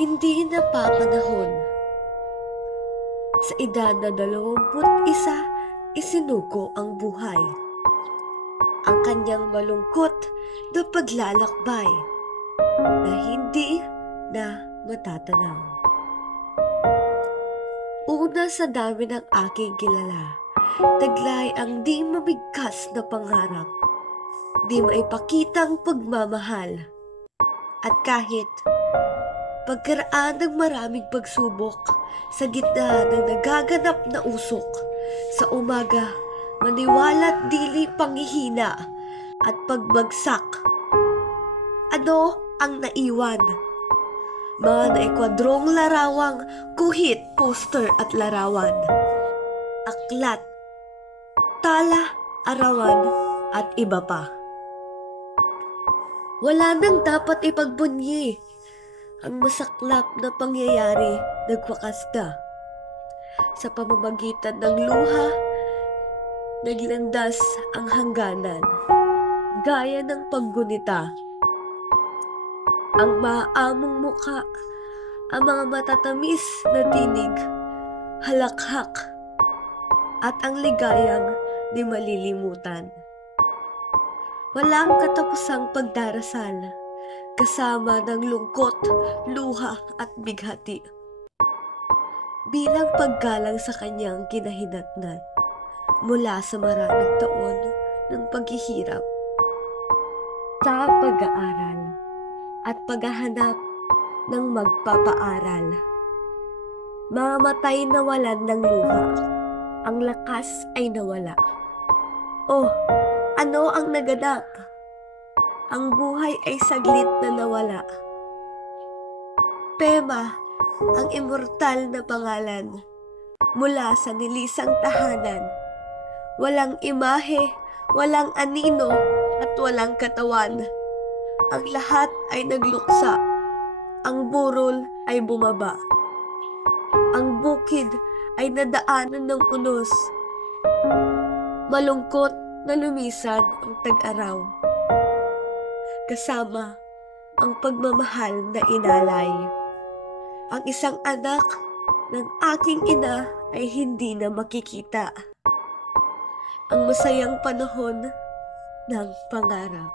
Hindi napapanahon. Sa edad na 21, isinuko ang buhay. Ang kanyang malungkot na paglalakbay na hindi na matatanaw. Una sa dami ng aking kilala, taglay ang di mabigkas na pangarap, di maipakitang pagmamahal. At kahit pagkaraan ng maraming pagsubok sa gitna ng nagaganap na usok, sa umaga, maniwala't dili panghihina at pagbagsak. Ano ang naiwan? Mga naikwadrong larawang, guhit, poster at larawan. Aklat, tala, arawan at iba pa. Wala nang dapat ipagbunyi. Ang masaklap na pangyayari nagwakas na. Sa pamamagitan ng luha, naglandas ang hangganan, gaya ng paggunita. Ang maaamong muka, ang mga matatamis na tinig, halakhak, at ang ligayang di malilimutan. Walang katapusang pagdarasal, kasama ng lungkot, luha at bighati, bilang paggalang sa kanyang kinahinatnan mula sa maraming taon ng paghihirap sa pag-aaral at paghahanap ng magpapaaral. Mga matay nawalan ng luha, ang lakas ay nawala. Oh, ano ang naganap? Ang buhay ay saglit na nawala. Pema, ang immortal na pangalan, mula sa nilisang tahanan. Walang imahe, walang anino, at walang katawan. Ang lahat ay nagluksa. Ang burol ay bumaba. Ang bukid ay nadaanan ng unos. Malungkot na lumisan ang tag-araw, kasama ang pagmamahal na inalay. Ang isang anak ng aking ina ay hindi na makikita. Ang masayang panahon ng pangarap.